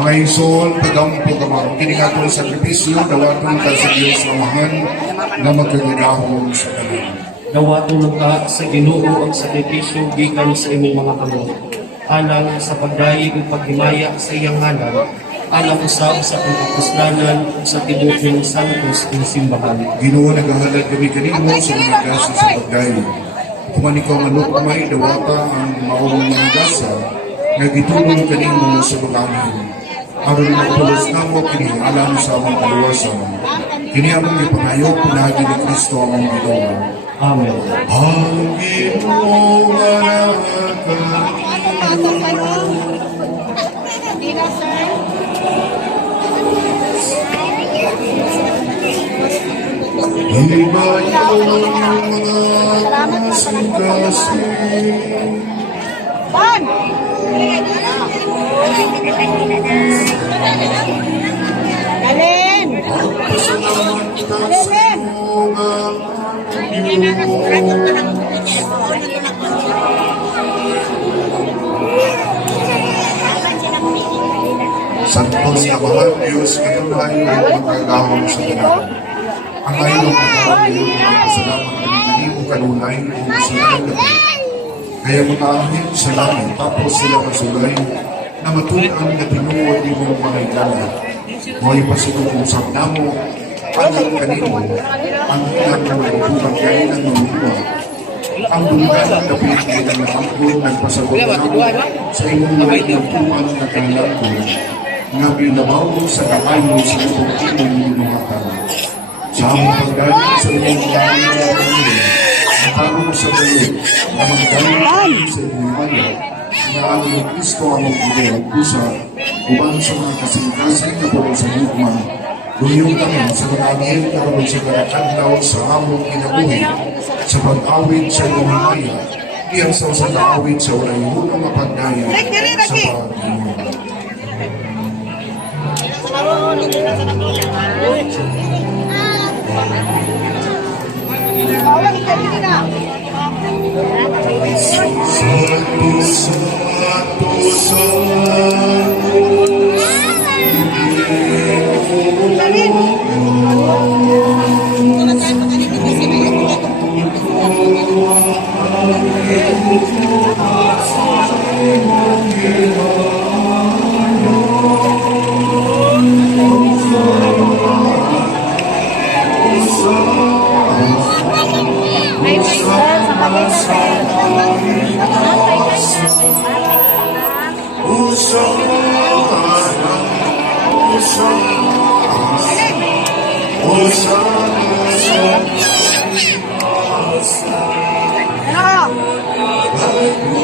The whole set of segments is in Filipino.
Mga isol, pagampo ka mga kinigatong sakripisyo, dawaton ka sa Diyos na mahal na magkaginahon sa kanan. Dawaton ka sa Ginoo ang sakripisyo gikan sa imong mga kamot. Alang sa pagdaig ug paghimaya sa iyang ngalan, alang usab sa pagpuslanan ug sa tibuok ng santos ng simbahan. Ginoo nagahalad kami kanimo sa mga gasa sa pagdaig. Kuman ikaw manukmay dawata ang maong mga gasa nga gitulong kanimo sa pagangin. Aron magpulos namo kini alam sa among kaluwasan. Kini among ipangayok pinagi ni Kristo among Ginoo. Amen. Ang Ginoo hibayaw ang mga kasing-kasing. Bon! Alin! Alin! Santos na mahal Diyos, katunay ang magkagawang sa kanan. Ang ayaw ng pagkakaroon ng pasalamat kami kanimo kanunay kung sa kanan. Kaya matahid sa langit, tapos sila masulay na matunan na tinuod ni mong mga ikala. Mo'y pasinungusap na mo, alam kanino, ang ilang na magbubukan kayo ng nulungan. Ang bulugan ng kapitid ng nakangkong nagpasagot na mo sa inyong mga ilang na kanilang ko, nga binabaw sa kakayo sa itong kinong minumatan. Sa among pagdalit sa inyong langit na kanino, nakarong sa balot na magdalit sa inyong maya, na ang Kristo ang magbuhay at pusa, uban sa mga kasing-kasing na po sa hukman, Guyong kami sa marangil na kami sa karakadlaw sa among kinabuhi, sa pag-awit sa inyong maya, iyang sa awit sa walay hunang mapagdaya sa Panginoon.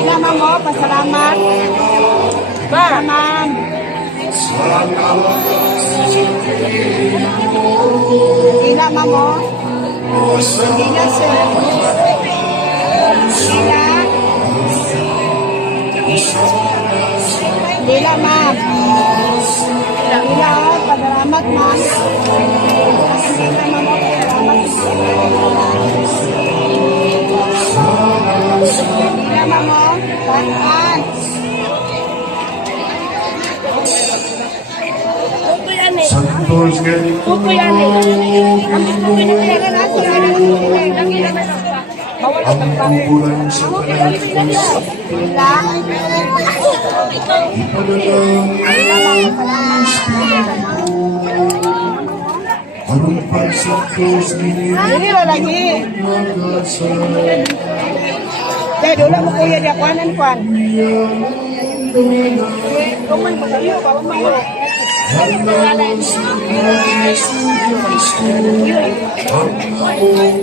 Salamat mo, pasalamat. Salamat. Salamat mo. Sila sir. Sila ma'am. Sila, pasalamat ma'am. Sila ma'am, pasalamat. Sila ma'am, pasalamat. Santos ganito ang tungkulan sa Pilipinas, ipadadang ang Espiritu, anong pagsantos ninyo magkasal. Kaya doon mo kuya di akuanan kuan. Kumay mo sa'yo, bawang mayo. Halaman sa Yesu Kristo, ang among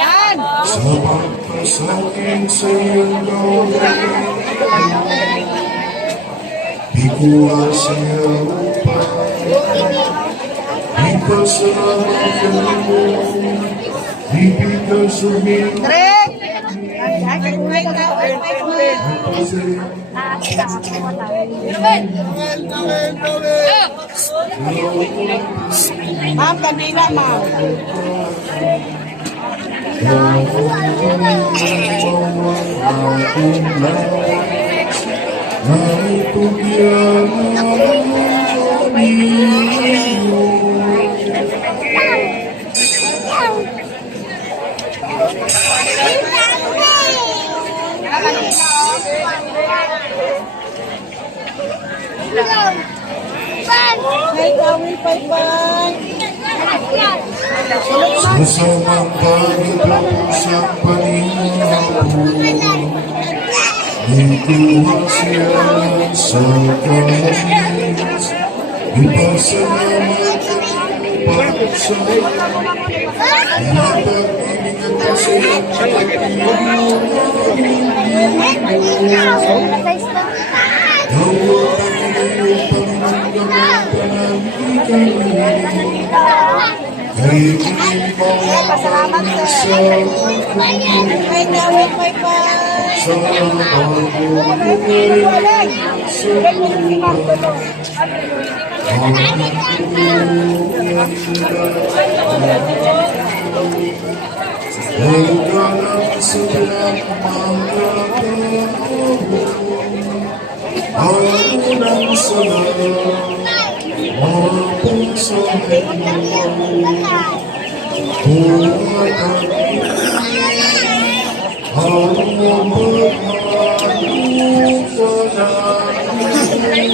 Yan. sa pagpasakit sa iyong gawain. Ikuha siya upang ipasalamat ka mo, ibigay sumin Trek. Ay, kumain ka daw. Ay, kumain. ang pasaya. Ma'am, kanina, ma'am. May kawin, pay-pay. Kasamang pagkatapos sa paningapon, ikuha siya sa kahit, ipasalamat para sa ipag-ibig at sa Pasalamat, sir. May kawin, pay-pay.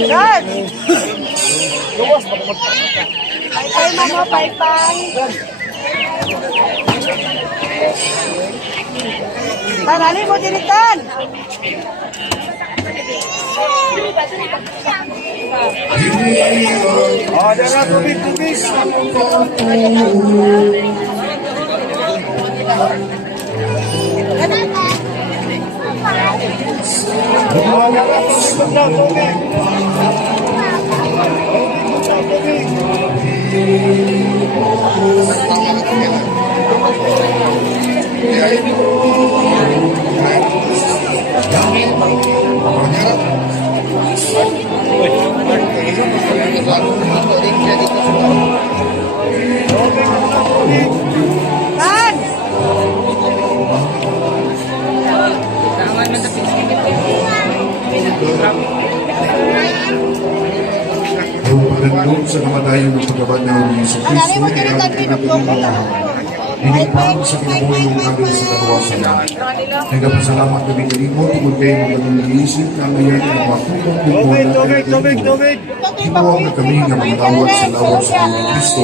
Yan. Pay-pay, mama, pay-pay. Tanali mo, dinitan. Tan. Ang pagandong sa kamatayan ng pagkaban ng Yesu Cristo, ay ang pinapinilong Hinipang sa kinabulong namin sa kaluwasan. Nagpasalamat kami kanimo tungkol kayo mag-iisip na ngayon ang makutong Tubig! Hinuwag na kami nga manawag sa lawas sa Kristo,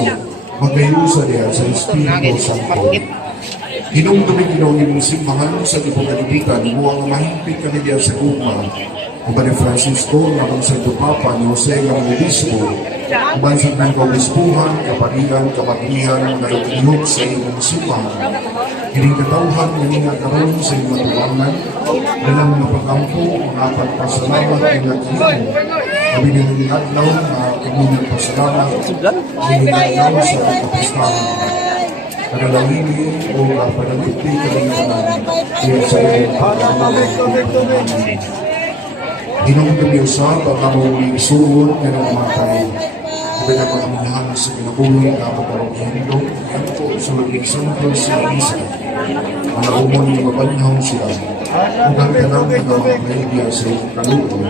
magkayusa diyan sa Espiritu Santo. Hinong kami ginawin mong simbahan sa ipagkalipitan, mo ang mahimpit kami diyan sa gugma. Uban ni Francisco, nga bang Santo Papa, ni Jose nga mga obispo, uban sa ng kaobispuhan, kapaligan, kapatilihan, nalutihok sa iyong simbahan. Hiling katauhan, nga karoon sa iyong matulangan, dalang mga pag-ampo, mga pagpasalamat, nga kimo. Kami nang adlaw na kami nagpasalamat, hinigalaw sa kapistahan. Panalangini o panaliti kami naman sa iyong pag-ampo. Ginong kami usap ang among isuon nga ng mga tayo. Kaya na mga minahan sa kinabuhi na magkaroon hindong yan po sa maging santo sa isa. Mga umon yung mabanyaw sila. Hanggang kanang mga mahigiya sa iyong kaluon.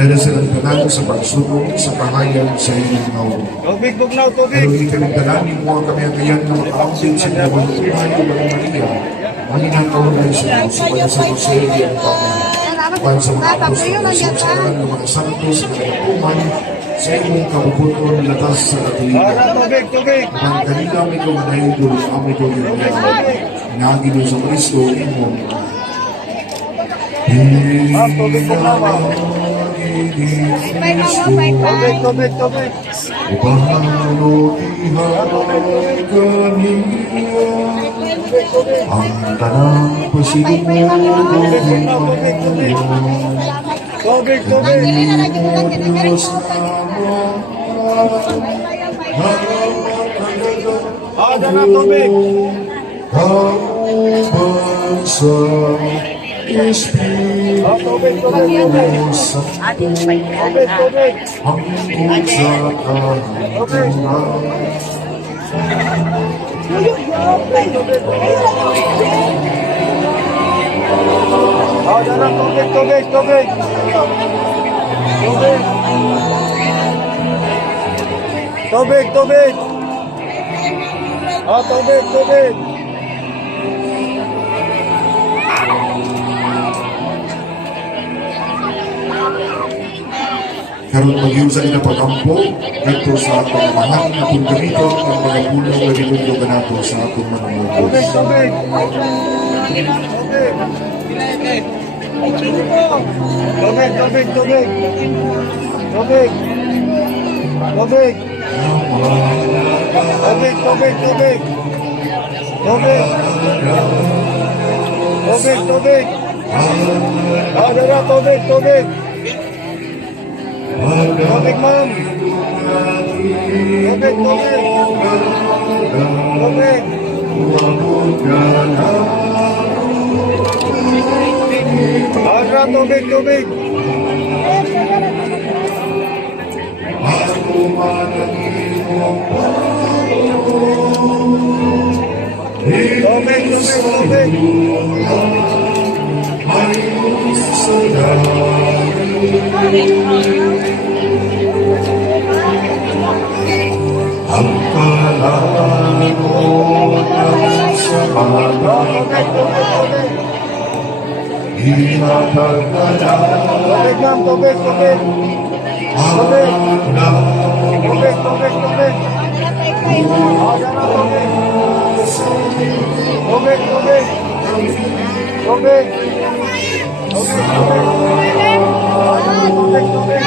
Dahil silang tanan sa pagsulong sa kahayan sa iyong naon. Tubig, bugnaw, tubig! Pero ikaming tananin mo ang kami ang kayan ng makauntin sa kinabang tuhay o Maria Maria. Maninang kaunay sa mga subaya sa Jose ang Panginoon. Upang sa mga apostol na sumsaran ng mga santos na nagpuman sa imong kabubuton na latas sa katiligan. Tubig! Upang kanina may kumanayin doon ang may doon yung mga Nagino sa Kristo imong Ma'am, tubig po na, ma'am. Tubig, tubig, tubig. Ang tanang pasinunod Tubig, tubig. Ah, dyan na tubig. Kauban sa Espiritu Ah, tubig, tubig, tubig. Santo Tubig, tubig. hanggang sa kaharian. Ah, dyan na tubig, tubig, tubig. Tubig. Tubig, tubig. Ah, tubig, tubig. Karon mag-iusan na pagampo ngadto sa atong mahal na pundamito ng mga puno nga ginundugan nato sa atong Tubig, manunugos. tubig. Tubig, tubig, tubig. Tubig. Tubig. Tubig, tubig, tubig. Tubig. Tubig, tubig. Ah, dara, tubig, tubig. Tubig, ma'am. Tubig, tubig. Tubig. Ah, dara, tubig, tubig. Tubig, tubig, tubig. Ang kalano ng sabanan, Tubig, tubig, tubig. hinatag na Tubig, ma'am, tubig, tubig. Tubig. Tubig, tubig, tubig. Ah, dara, tubig. Tubig, tubig. Tubig. Tubig, tubig. Ah, dara, tubig, tubig.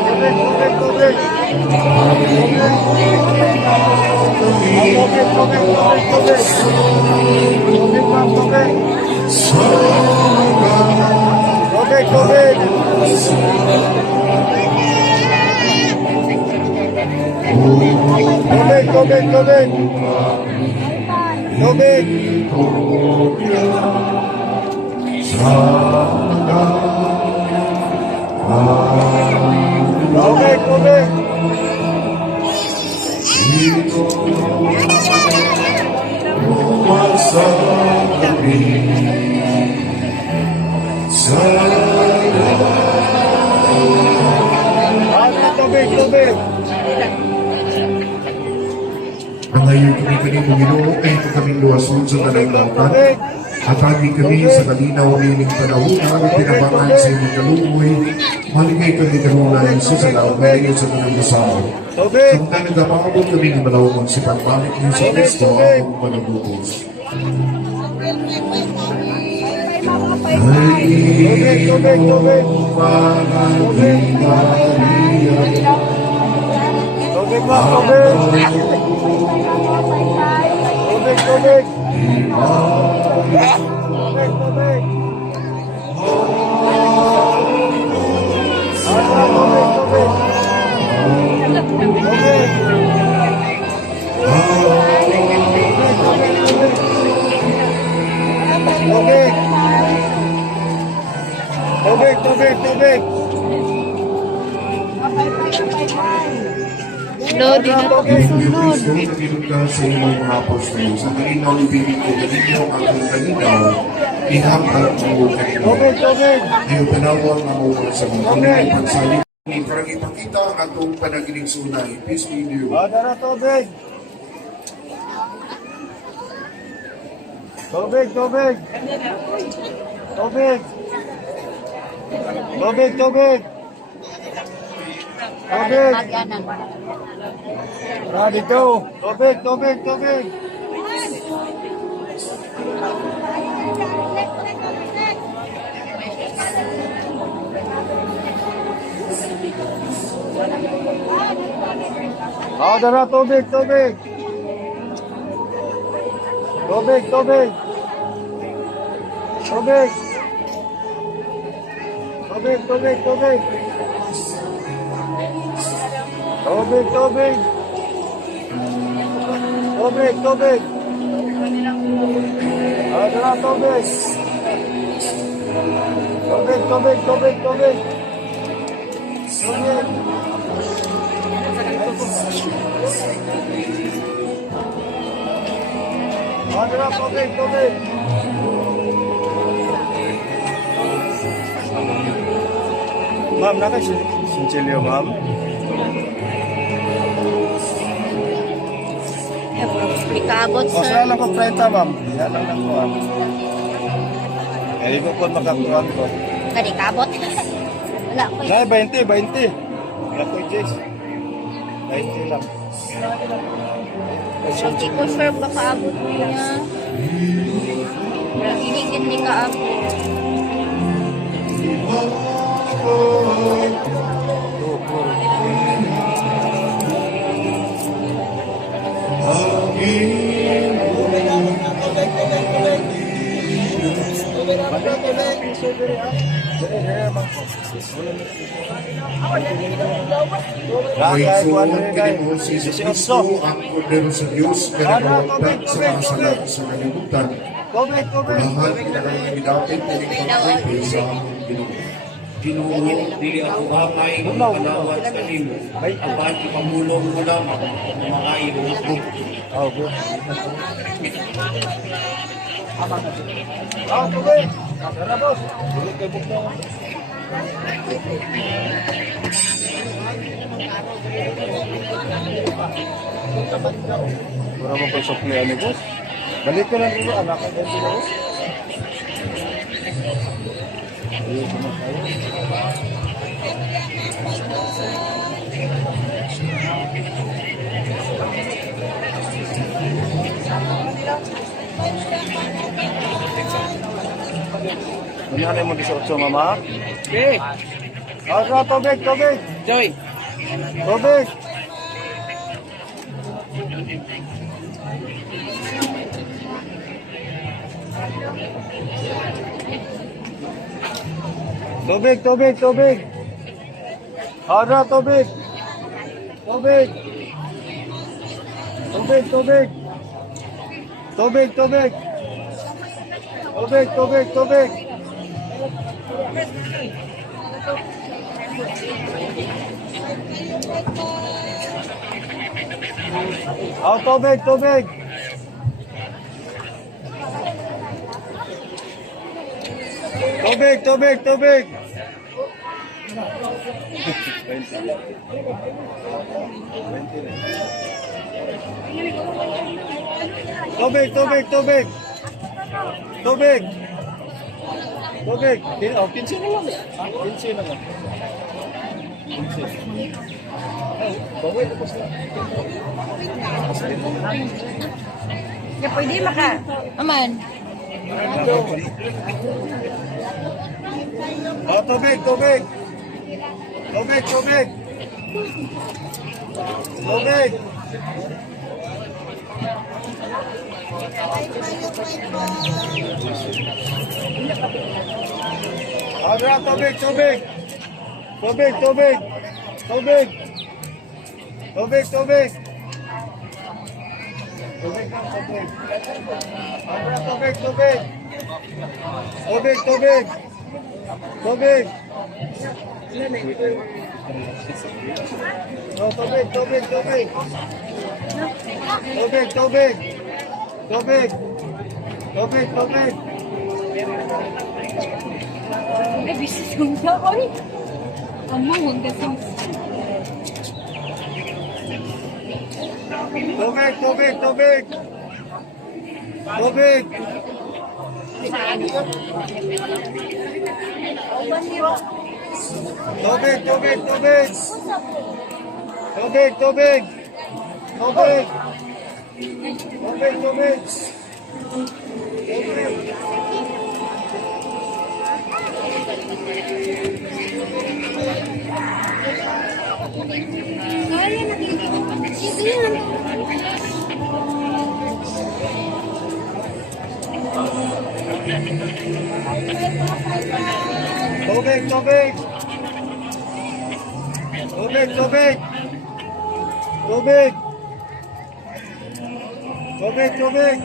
Tubig, tubig, tubig. Ah, tubig, tubig, tubig, tubig. Tubig, ma'am, tubig. Tubig, tubig. Tubig, tubig, tubig. Tubig. Tubig, tubig. sa gabi. Sa Tubig, tubig. ang ngayon kami kanino Ginoo ay ito kaming luwason sa tanang lautan. Tubig. Atagi kami sa kalinaw nining panahon na pinabangan sa inyong kalumoy. Maligay kami kanunan sa salaw ngayon sa tanang kasama. Tubig. Samtang nagpapakabot kami ng malawang si pagbalik niyo sa Kristo ang managubos. Ay, Tubig, tubig, tubig. Tubig. Tubig, ma'am, tubig. Tubig, tubig. Tubig, tubig. Tubig, tubig. Tubig. Tubig. Tubig, tubig, tubig. Lord, di na to kasunod. Kristo, nagilog ka sa inyong mga apostol. Sa kalinaw ni Bibig ko, kanino ang aking kalinaw, ihambal mo kanino. Tubig, tubig. Ngayon panawag na mo sa mga pagsalit. Parang ipakita ang atong panagiling sunay. Peace be with you. Dara, tubig. Tubig, tubig. Tubig. Tubig, tubig. Tubig. Dito. Tubig, tubig, tubig. Dara, tubig, tubig. Tubig, tubig. Tubig. Tubig, tubig, tubig. Tubig, tubig. Tubig, tubig. Dara, tubig. Tubig, tubig, tubig, tubig. Tubig. Dara, tubig, tubig. Ma'am, naka-sinchilyo, ma'am. Ikabot, O, saan lang ko 30, ma'am? Yan lang lang ko, ah. Hindi ko po makakuha ko. Kani kabot. Wala ko. Nay, 20, 20. Wala ko, Jess. 20 lang. Hindi ko sure makaabot niya. Hindi hindi kaabot. May sulat kinimo si Kristo ang kordero sa Diyos kaya nawagdag sa mga salat sa kalibutan. Tubig, tubig. Lahat pinagagawin piling pagpapay sa among Ginoo. Ginoo, dili ako gamay ng panawat sa imo. Apan ipamulong mo lamang ang mga iyong ako. Oh, good. Oh, tubig. Tara, boss. Tubig kay buklo. Wala mo pa suklian ni boss. Balik ko lang dito, anak ko din dito. Ano mo di sa otso, mama? Okay. Tubig, tubig. Joy! Tubig. Tubig, tubig, tubig. Ara, tubig. Tubig. Tubig, tubig. Tubig, tubig. Tubig, tubig, tubig. Oh, tubig, tubig. Tubig, tubig, tubig. Tubig, tubig, tubig. Tubig. Tubig. Oh, 15 na lang. 15 na lang. 15. Bawal na po sila. Ya pwede maka. Aman. Oh, tubig, tubig. Tubig, tubig. Tubig. Abra, tubig, tubig. Tubig, tubig. Tubig. Tubig, tubig. Tubig, tubig. Abra, tubig, tubig. Tubig, tubig. Tubig. Oh, tubig, tubig, tubig. Tubig, tubig. Tubig. Tubig, tubig. Ay, bisis ko na. Oy. Amang kasi. Tubig, tubig, tubig. Tubig. Tubig, tubig, tubig. Tubig, tubig. Tubig. Tubig, tubig. Tubig. Kaya nakikita. Tubig, tubig. Tubig, tubig. Tubig. Tubig, tubig.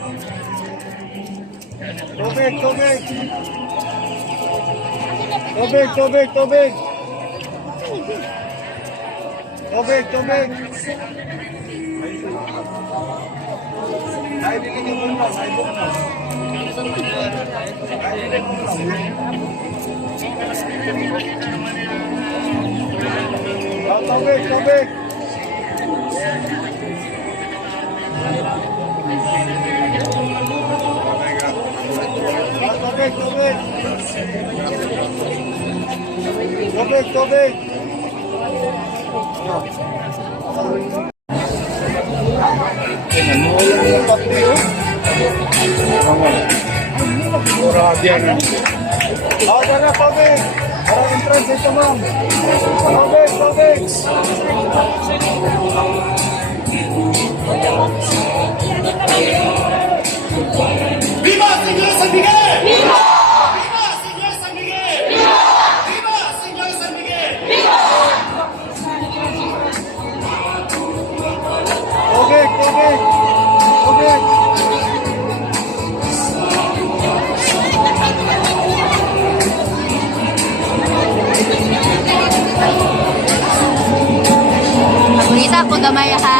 Tubig, tubig. Tubig, tubig, tubig. Tubig, tubig. Ay, bigyan niyo muna. Ay, muna. Tubig, tubig. Tubig, tubig. Tubig, tubig. Ada na tubig. Para entrance ito, ma'am. Tubig, tubig. ¡Viva señor San Miguel! ¡Viva! ¡Viva señor San Miguel! ¡Viva! ¡Viva señor San Miguel! ¡Viva! Tubig, tubig. Tubig. Paborita po gamay ha.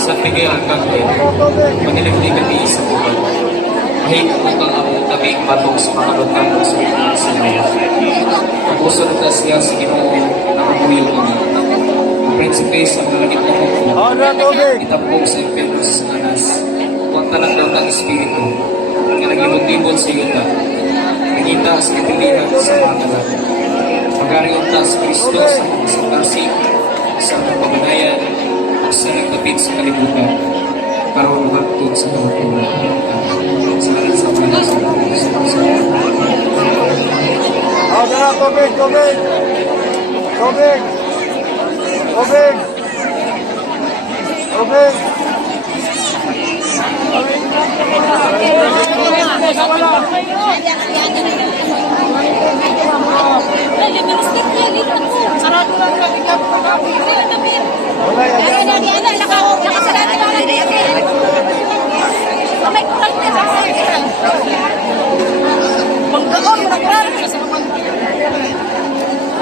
Sa tigay ang kagay, maniliglig kami sa uban. mahigit mo kang among tabing batong sa mga butang sa mga sinaya. Puso na siya sa Ginoo nakabuyog mo. Ang prinsipe sa mga langit mo ko. Ada tubig. Itapong sa impyerno sa Satanas. Huwag talang daw ng Espiritu. Nga naglibot-libot sa yuta. Nagita sa kapilihan sa mga kalat. Pag-ariyon ta sa Kristo sa mga santasik, sa mga pamanayan, at sa nagtapit sa kalibutan. Karoon magtod sa mga tulad. Sa kalat sa mga sa Ada na tubig, tubig. Tubig. Tubig. Tubig. Sarado lang kami kami. Wala yan.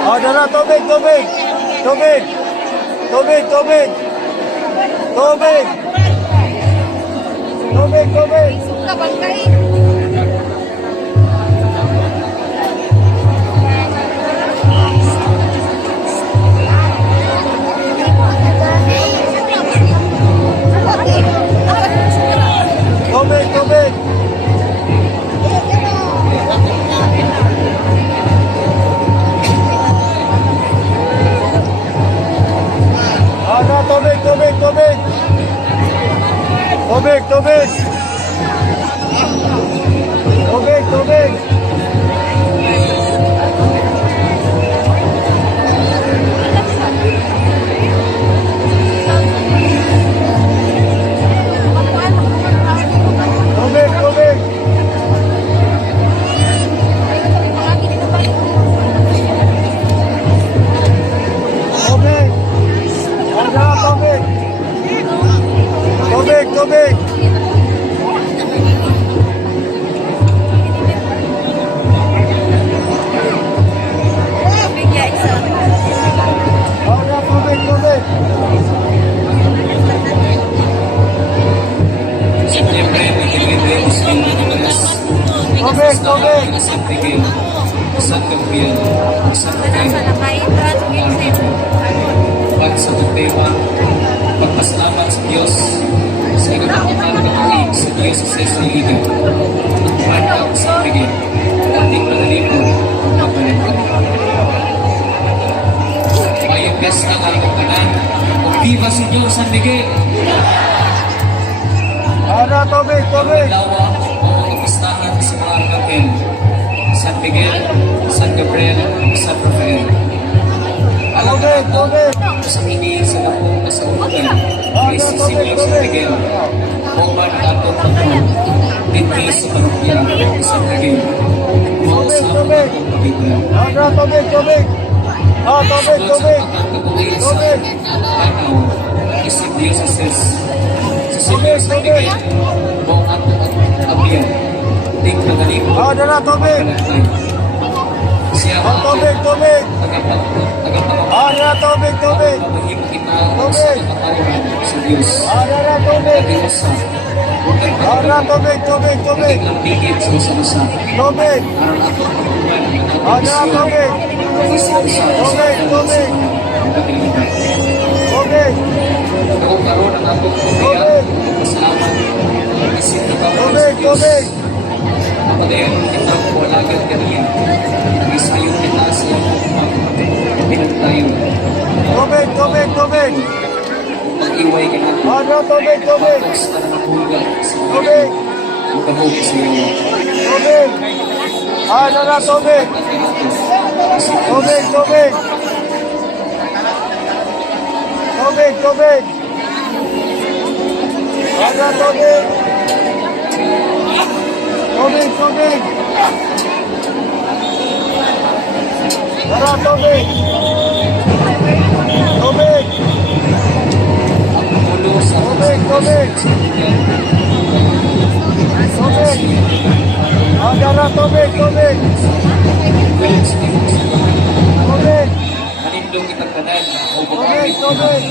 Ada na tubig, tubig. Tubig. Tubig, tubig. Tubig. Tubig, tubig. Tubig, tubig. Ada tubig, tubig, tubig. Tubig, tubig. Tubig, tubig. Tubig, tubig. Tubig. Ada tubig. Tubig, tubig. Ada tubig, tubig. Siyempre, nagkikita sa Pilipinas. Tubig, tubig. Isang tigil, isang kampiyan, isang tigil. At sa tema, pagpasalamat sa Diyos sa ikapagpapal na katuig sa Diyos sa Sesa Liga. Ang pranang sa tigil, ating manalipod ang kapalitan. Mayong pesta ng kanan, o viva si Diyos San Miguel! Ada tubig, tubig. Lawa ang ipistahan sa mga arkanghel, San Miguel, San Gabriel, San Rafael. Alam Tubig, tubig. sa ini sa kapong kasagutan, kay si Senyor San Miguel, Oman Atong Pagkaw, Dinti sa Parokya, San Miguel, o sa mga pagkakitan. Ada tubig, tubig. Ah, tubig, tubig. Tubig! Anaw, isang Diyoses, sa Senyor San Miguel, o Atong Abiyan, Ting Pagaling, Ada na tubig. siya Ah, tubig, tubig. tagapangalaman. Ada tubig, tubig. Pagiging kita sa kapaliran sa Diyos. Ada na tubig. Pag-iwasa, Ada tubig, tubig, tubig. ang tigit sa usa-usa. Tubig. Aron ato Ada na tubig. Tubig, tubig. Tubig. Ako karon ang atong Tubig. pasalamat. Isip na karon sa Tubig, Diyos. tubig. Napadayon kita ang walagan kaniya. Isayon kita sa iyong pinagtayo. Tubig, tubig, tubig. Pag-iway ka natin. Ada tubig, tubig. Tapos na nakahulga sa mga Tubig. magkahog sa iyo. Tubig. Ada na tubig. Tubig, tubig. Tubig, tubig. Ada tubig. Tubig, tubig. Ada tubig. Tubig. Ulo sa Tubig, tubig. Tubig. Ada na tubig, tubig. Tubig. Kanindong kitang tanan o Tubig, bukamit tubig.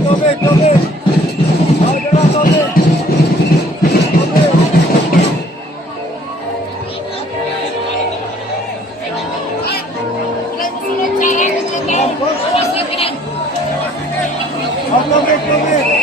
tubig, tubig. Oh, dala, tubig. Tubig. Oh, tubig, tubig.